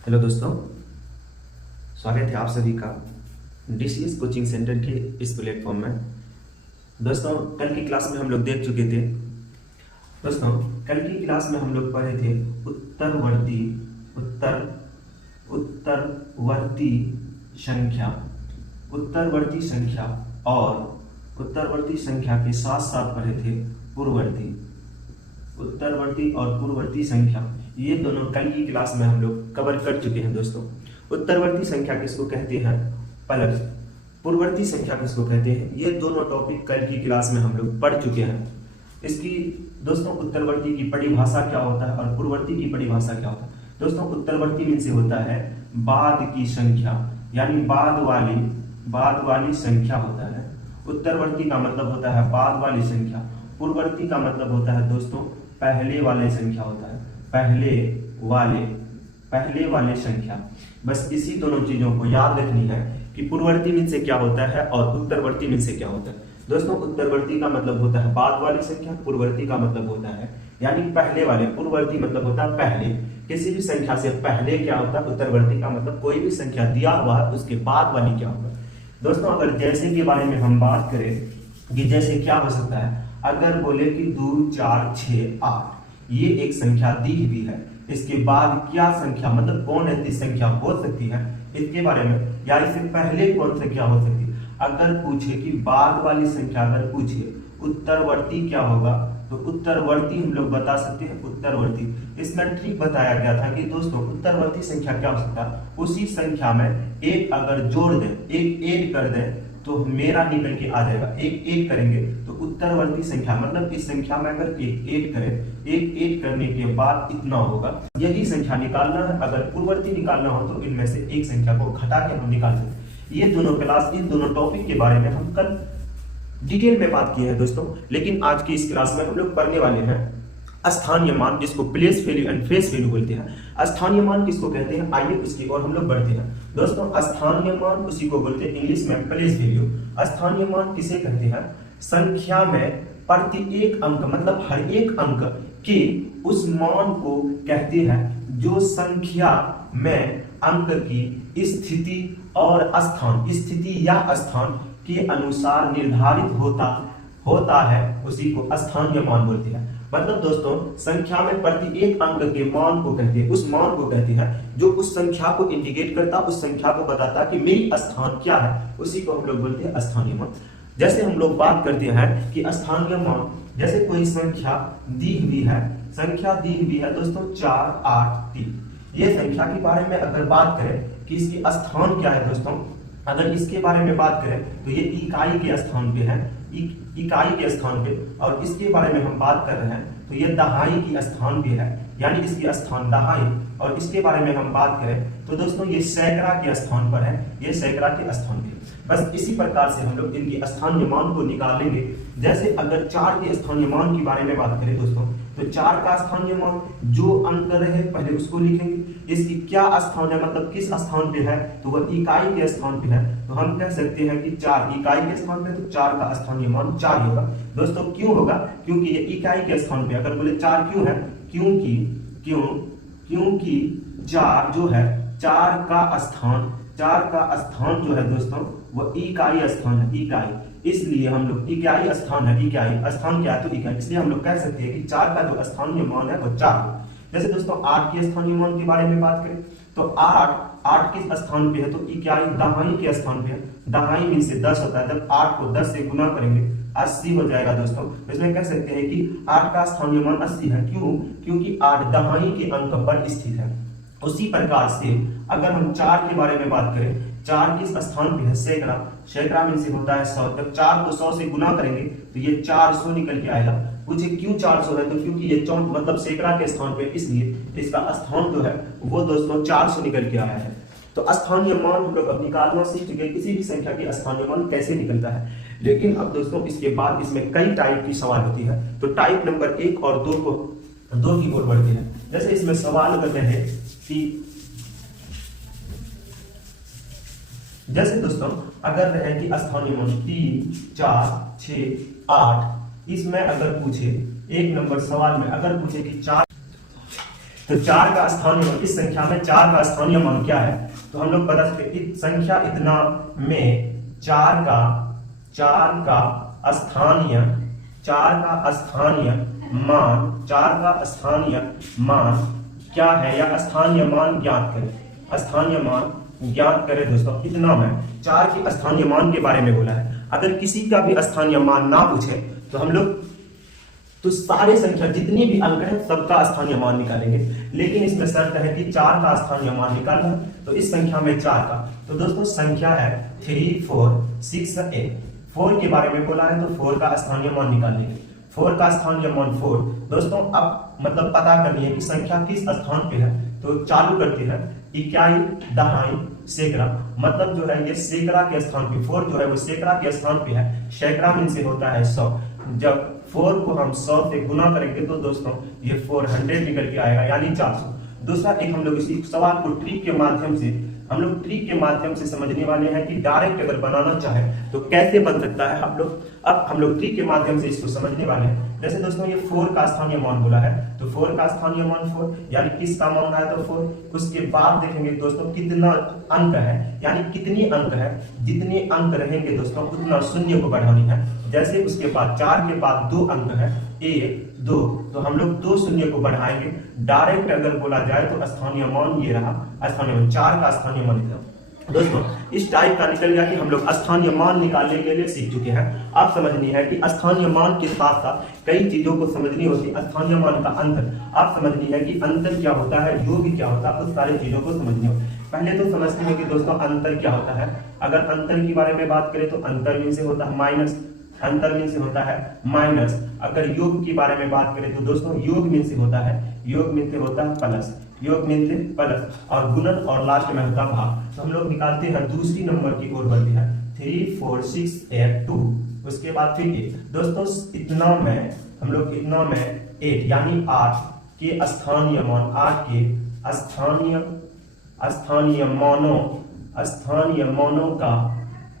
Hello दोस्तों, स्वागत है आप सभी का डीसीएस कोचिंग सेंटर के इस प्लेटफॉर्म में। दोस्तों, कल की क्लास में हम लोग देख चुके थे। दोस्तों, कल की क्लास में हम लोग पढ़े थे उत्तरवर्ती उत्तरवर्ती संख्या और उत्तरवर्ती संख्या के साथ साथ पढ़े थे पूर्ववर्ती उत्तरवर्ती और पूर्ववर्ती संख्या। ये दोनों कल की क्लास में हम लोग कवर कर चुके हैं। दोस्तों, उत्तरवर्ती संख्या किसको कहते हैं, प्लस पूर्ववर्ती संख्या किसको कहते हैं, ये दोनों टॉपिक कल की क्लास में हम लोग पढ़ चुके हैं। इसकी दोस्तों उत्तरवर्ती की परिभाषा क्या होता है और पूर्ववर्ती की परिभाषा क्या होता है। दोस्तों, उत्तरवर्ती में से होता है बाद की संख्या, यानी बाद वाली संख्या होता है। उत्तरवर्ती का मतलब होता है बाद वाली संख्या। पूर्ववर्ती का मतलब होता है दोस्तों पहले वाले संख्या होता है, पहले वाले संख्या। बस इसी दोनों चीजों को याद रखनी है कि पूर्ववर्ती में से क्या होता है और उत्तरवर्ती में से क्या होता है। दोस्तों, उत्तरवर्ती का मतलब होता है बाद वाली संख्या, पूर्ववर्ती का मतलब होता है यानी पहले वाले। पूर्ववर्ती मतलब होता है पहले, किसी भी संख्या से पहले क्या होता है। उत्तरवर्ती का मतलब कोई भी संख्या दिया हुआ है उसके बाद वाली क्या होगा। दोस्तों, अगर जैसे के बारे में हम बात करें कि जैसे क्या हो सकता है, अगर बोले कि 2 4 6 8 ये एक संख्या दी हुई है, इसके बाद क्या संख्या मतलब कौन ऐसी संख्या हो सकती है इसके बारे में, या इससे पहले कौन संख्या हो सकती है। अगर पूछे कि बाद वाली संख्या, अगर पूछे उत्तरवर्ती क्या होगा, तो उत्तरवर्ती हम लोग बता सकते हैं उत्तरवर्ती। इसमें ट्रिक बताया गया था कि दोस्तों उत्तरवर्ती संख्या क्या हो सकता है, उसी संख्या में एक अगर जोड़ दें, एक ऐड कर दें तो मेरा निकल के आ जाएगा। एक ऐड करेंगे तो उत्तरवर्ती संख्या मतलब इस संख्या में अगर एक ऐड करें, एक ऐड करने के बाद इतना होगा, यही संख्या निकालना है। अगर पूर्ववर्ती निकालना हो तो इनमें से एक संख्या को घटा के हम निकाल सकते हैं। ये दोनों क्लास, इन दोनों टॉपिक के बारे में हम कल डिटेल में बात किए हैं दोस्तों। लेकिन आज की इस क्लास में हम लोग पढ़ने वाले हैं स्थानीय मान, जिसको place value and face value बोलते हैं। स्थानीय मान किसको कहते हैं, आइए उसकी ओर हम लोग बढ़ते हैं। दोस्तों, स्थानीय मान उसी को बोलते हैं इंग्लिश में प्लेस वैल्यू। स्थानीय मान किसे कहते हैं, संख्या में प्रत्येक अंक मतलब हर एक अंक के उस मान को कहते हैं जो संख्या में अंक की स्थिति और स्थान, स्थिति या स्थान के अनुसार निर्धारित होता है, उसी को स्थानीय मान बोलते हैं। मतलब दोस्तों, संख्या में प्रत्येक अंक के मान को कहते हैं, उस मान को कहते हैं जो उस संख्या को इंडिकेट करता, उस संख्या को बताता कि मेरी स्थान क्या है, उसी को हम लोग बोलते हैं स्थानीय मान। जैसे हम लोग बात करते हैं कि स्थानीय मान, जैसे कोई संख्या दी हुई है दोस्तों 4 8 3, ये संख्या के बारे में अगर बात करें कि इसकी स्थान क्या है दोस्तों, अगर इसके बारे में बात करें तो ये इकाई के स्थान पे है, इकाई के स्थान पे। और इसके बारे में हम बात कर रहे हैं तो ये दहाई की स्थान पे है, यानी इसकी स्थान दहाई। और इसके बारे में हम बात करें तो दोस्तों ये सैकड़ा के स्थान पर है, ये सैकड़ा के स्थान पे। बस इसी प्रकार से हम लोग इनकी स्थानीय मान को निकालेंगे। जैसे अगर 4 के स्थानीय मान के बारे में बात करें दोस्तों, तो 4 का स्थानीय मान जो अंक रहे पहले उसको लिखेंगे। इसकी क्या स्थान है मतलब किस स्थान पे है, तो वह इकाई के स्थान पे है। तो हम कह सकते हैं कि 4 इकाई के स्थान पे, तो 4 का स्थानीय मान 4 होगा। दोस्तों, क्यों होगा, क्योंकि ये इकाई के स्थान पे। अगर बोले 4 क्यों है, क्योंकि 4 जो है, 4 का स्थान जो है दोस्तों वो इकाई स्थान है, इकाई। इसलिए हम लोग इकाई स्थान है, इकाई स्थान क्या है तो इकाई, इसलिए हम लोग कह सकते हैं कि 4 का जो स्थानीय मान है वो 4 है। जैसे दोस्तों 8 के स्थानीय मान के बारे में बात करें तो 8 किस स्थान पे है, तो इकाई दहाई के स्थान पे है। दहाई में से 10 होता है, जब 8 को 10 से गुना करेंगे 80 हो जाएगा दोस्तों। इसमें कह सकते हैं कि 8 का स्थानीय मान 80 है। क्यों, क्योंकि 8 दहाई के अंक पर स्थित है। उसी प्रकार से अगर हम 4 के बारे में बात करें, 4 किस स्थान पे है, सैकड़ा में से होता है 100। जब 4 को 100 से गुना करेंगे तो ये 400 निकल के आएगा। पूछे क्यों 400 है, तो क्योंकि ये मतलब सैकड़ा के स्थान पे, इसलिए इसका स्थान जो है वो दोस्तों 400 निकल के आया है। तो स्थानीय मान हम लोग अब निकालना सीख चुके, किसी भी संख्या की स्थानीय मान कैसे निकलता है। लेकिन अब दोस्तों इसके बाद इसमें कई टाइप की सवाल होती है, तो टाइप नंबर 1 और 2 की ओर बढ़ते हैं। जैसे इसमें सवाल अगर रहे कि जैसे दोस्तों अगर रहे कि स्थानीय मान 3 4 6 8, इसमें अगर पूछे 1 नंबर सवाल में अगर पूछे कि 4 तो 4 का स्थानीय मान, इस संख्या में 4 का स्थानीय मान क्या है, तो हम लोग बता सकते हैं संख्या इतना में 4 का स्थानीय 4 का स्थानीय मान क्या है, या स्थानीय मान ज्ञात करें। स्थानीय मान ज्ञात करें दोस्तों, इतना में 4 के स्थानीय मान के बारे में बोला है। अगर किसी का भी स्थानीय मान ना पूछे तो हम लोग तो सारे संख्या जितनी भी अंक है सबका स्थानीय मान निकालेंगे, लेकिन इसमें शर्त है कि 4 का स्थानीय मान निकालना है। तो इस संख्या में 4 का, तो दोस्तों संख्या है 3 4 6 8। 4 के बारे में बोला है तो 4 का स्थानीय मान निकाल लेंगे। 4 का स्थानीय मान 4। दोस्तों अब मतलब पता करनी है कि संख्या किस स्थान पे है, तो चालू करते हैं इकाई दहाई सैकड़ा, मतलब जो है ये सैकड़ा के स्थान पे 4 जो है वो सैकड़ा के स्थान पे है। सैकड़ा मीन से होता है 100। जब 4 को हम 100 से गुना करेंगे तो दोस्तों ये 400 निकल के आएगा, यानी 400। दूसरा एक हम लोग इसी सवाल को ट्रिक के माध्यम से समझने वाले हैं कि डायरेक्ट अगर बनाना चाहे तो कैसे बन सकता है। अब हम लोग ट्रिक के माध्यम से इसको समझने वाले हैं। जैसे दोस्तों ये 4 का स्थानीय मान बोला है, तो 4 का स्थानीय मान 4, यानी किसका मान है तो 4। उसके बाद देखेंगे दोस्तों कितना अंक है, यानी कितनी अंक है, जितने अंक रहेंगे दोस्तों उतना शून्य को बढ़ानी है। जैसे उसके बाद 4 के बाद 2 अंक है 1 2, तो हम लोग 2 शून्य को बढ़ाएंगे। डायरेक्ट अगर बोला जाए तो स्थानीय मान ये रहा, स्थानीय मान 4 का स्थानीय मान इतना। दोस्तों इस टाइप का निकल गया कि हम लोग स्थानीय मान निकालने के लिए सीख चुके हैं। आप समझनी है कि स्थानीय मान के साथ साथ कई चीजों को समझनी होती है। स्थानीय मान का अंतर आप समझनी है कि अंतर क्या होता है, योग क्या होता है, उस सारी चीजों को समझनी होती है। पहले तो समझते हैं कि दोस्तों अंतर क्या होता है। अगर अंतर के बारे में बात करें तो अंतर मीन से होता है माइनस, अंतर मीन से होता है माइनस। अगर योग के बारे में बात करें तो दोस्तों योग मीन से होता है प्लस, योग मीन से प्लस, और गुणन और लास्ट में होता है भाग। तो हम लोग निकालते हैं दूसरी नंबर की ओर बढ़ते हैं 3 4 6 8 2। उसके बाद फिर 8। दोस्तों इतना में हम लोग 8 यानी 8 के स्थानीय मान, 8 के स्थानीय मानों का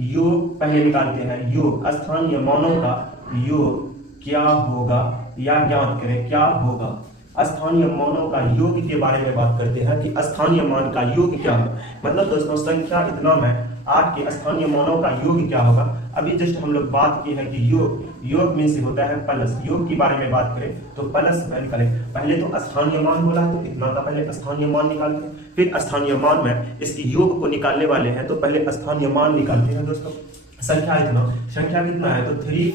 योग पहले निकालते हैं। योग स्थानीय मानों का योग क्या होगा, या ज्ञात करें क्या होगा। स्थानीय मानों का योग के बारे में बात करते हैं कि स्थानीय मान का योग क्या होगा। मतलब दोस्तों संख्या इतना में 8 के स्थानीय मानों का योग क्या होगा। अभी जस्ट हम लोग बात की है कि योग में से होता है प्लस। योग के बारे में बात करें तो प्लस में निकालें। पहले तो स्थानीय मान बोला है तो इतना का पहले स्थानीय मान निकालते हैं, फिर स्थानीय मान में इसकी योग को निकालने वाले हैं तो पहले स्थानीय मान निकालते हैं। दोस्तों संख्या कितना है तो 3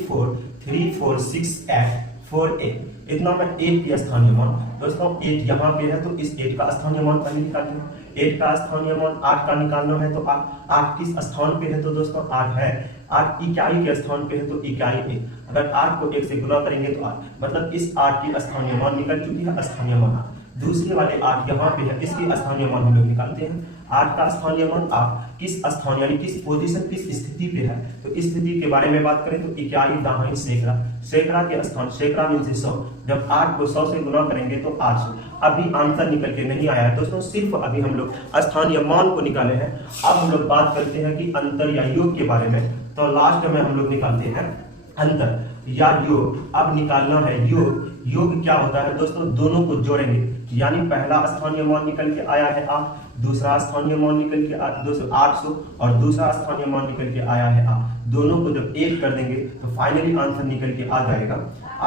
4 6 8 4 8। इतना में 8 की स्थानीय मान, दोस्तों 8 यहाँ पे है तो इस 8 का स्थानीय मान पहले निकालते हैं। 8 का स्थानीय मान 8 का निकालना है तो 8 किस स्थान पे है तो दोस्तों 8 है, 8 इकाई के स्थान पे है तो इकाई 1। अगर 8 को 1 से गुना करेंगे तो 8, मतलब इस 8 की स्थानीय मान निकल चुकी है, स्थानीय मान। दूसरे वाले 8 यहाँ पे है, इसकी स्थानीय मान हम लोग निकालते हैं। 8 का स्थानीय मान 8 किस स्थान यानी किस पोजीशन, किस स्थिति पे है, तो इस स्थिति के बारे में बात करें तो इकाई दहाई सैकड़ा, सैकड़ा के स्थान, सैकड़ा मीन से 100। जब 8 को 100 से गुना करेंगे तो 800। अभी आंसर निकल के नहीं आया है दोस्तों, सिर्फ अभी हम लोग स्थानीय मान को निकाले हैं। अब हम लोग बात करते हैं कि अंतर या योग के बारे में, तो लास्ट में हम लोग निकालते हैं अंतर या योग। अब निकालना है योग क्या होता है दोस्तों, दोनों को जोड़ेंगे, यानी पहला स्थानीय मान निकल के आया है 8, दूसरा स्थानीय मान निकल के 800 और दूसरा स्थानीय मान निकल के आया है 8। दोनों को जब एक कर देंगे तो फाइनली आंसर निकल के आ जाएगा।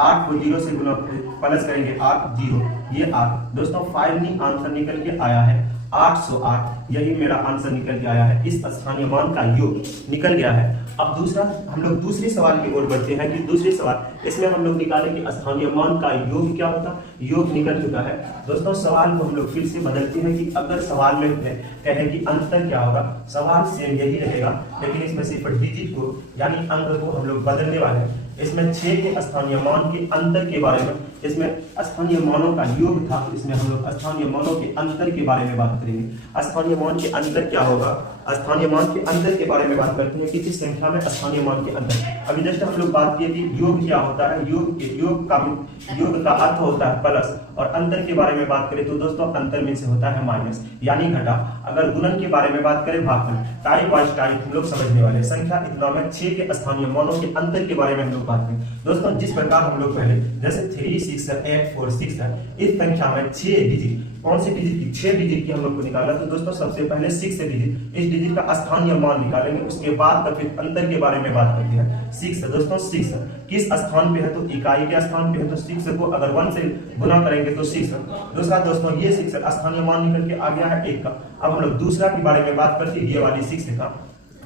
8 को 0 से गुना प्लस करेंगे 8 0, ये 8। दोस्तों फाइनली आंसर निकल के आया है 808। यही मेरा आंसर निकल के आया है, इस स्थानीय मान का योग निकल गया है। अब दूसरा हम लोग दूसरे सवाल की ओर बढ़ते हैं कि दूसरे सवाल इसमें हम लोग निकालें कि स्थानीय मान का योग क्या होता है। योग निकल चुका है दोस्तों, सवाल को हम लोग फिर से बदलते हैं कि अगर सवाल में कहें कि अंतर क्या होगा, सवाल सेम यही रहेगा, लेकिन इसमें सिर्फ डिजिट को यानी अंक को हम लोग बदलने वाले हैं। इसमें 6 के स्थानीय मान के अंतर के बारे में, इसमें स्थानीय मानों का योग था, इसमें हम लोग स्थानीय मानों के अंतर के बारे में बात करेंगे। स्थानीय मान के अंतर क्या होगा स्थानीय मान के अंतर के बारे में बात करते हैं, किसी संख्या में स्थानीय मान के अंतर। अभी जस्ट हम लोग बात किए कि योग क्या होता है, योग का अर्थ होता है प्लस, और अंतर के बारे में बात करें तो दोस्तों अंतर में से होता है माइनस यानी घटा। अगर गुणन के बारे में बात करें भागफल, टाइप वाइज टाइप हम लोग समझने वाले। संख्या इतना में 6 के स्थानीय मानों के अंतर के बारे में हम लोग बात करें दोस्तों। जिस प्रकार हम लोग पहले जैसे 3, 6, 8, 4, 6 है, इस संख्या में 6 डिजिट, कौन सी डिजिट की 6 डिजिट की हम लोग को निकाला, तो दोस्तों सबसे पहले 6 डिजिट, इस डिजिट का स्थानीय मान निकालेंगे, उसके बाद तो फिर अंतर के बारे में बात करते हैं। 6 है दोस्तों, 6 किस स्थान पे है, तो इकाई के स्थान पे है, तो 6 को अगर 1 से गुना करेंगे तो 6 है। दूसरा दोस्तों ये 6 स्थानीय मान निकल के आ गया है 1 का। अब हम लोग दूसरा के बारे में बात करते हैं, ये वाली 6 का,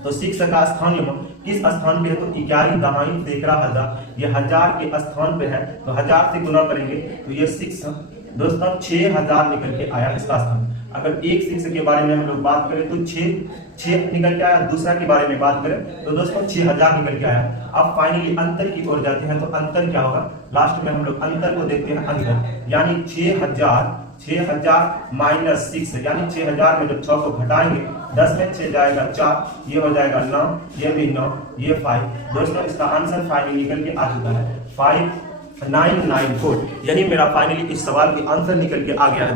तो 6 का स्थानीय मान किस स्थान पे है, तो इकाई, दहाई, सैकड़ा, हजार, ये 1000 के स्थान पे है, तो 1000 से गुना करेंगे तो ये 6 दोस्तों 6000 निकल के आया इसका स्थान। अगर एक 6 के बारे में हम लोग बात करें तो 6 निकल के आया, दूसरा के बारे में बात करें तो दोस्तों 6000 निकल के आया। अब फाइनली अंतर की ओर जाते हैं, तो अंतर क्या होगा, लास्ट में हम लोग अंतर को देखते हैं, अंतर यानी 6000 माइनस 6 यानी 6000 में जब 6 को घटाएंगे 10 में 6 जाएगा 4, ये हो जाएगा 9, ये भी 9, ये 5। दोस्तों इसका आंसर फाइनली निकल के आ चुका है 5994, यानी मेरा फाइनली इस सवाल की आंसर निकल के आ गया है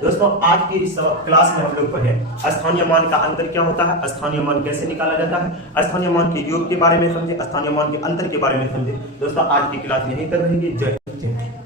दोस्तों आज की इस क्लास में हम लोग पढ़े स्थानीय मान का अंतर क्या होता है, स्थानीय मान कैसे निकाला जाता है, स्थानीय मान के योग के बारे में समझे, स्थानीय मान के अंतर के बारे में समझे। दोस्तों आज की क्लास यहीं तक रहेगी। जय हिंद।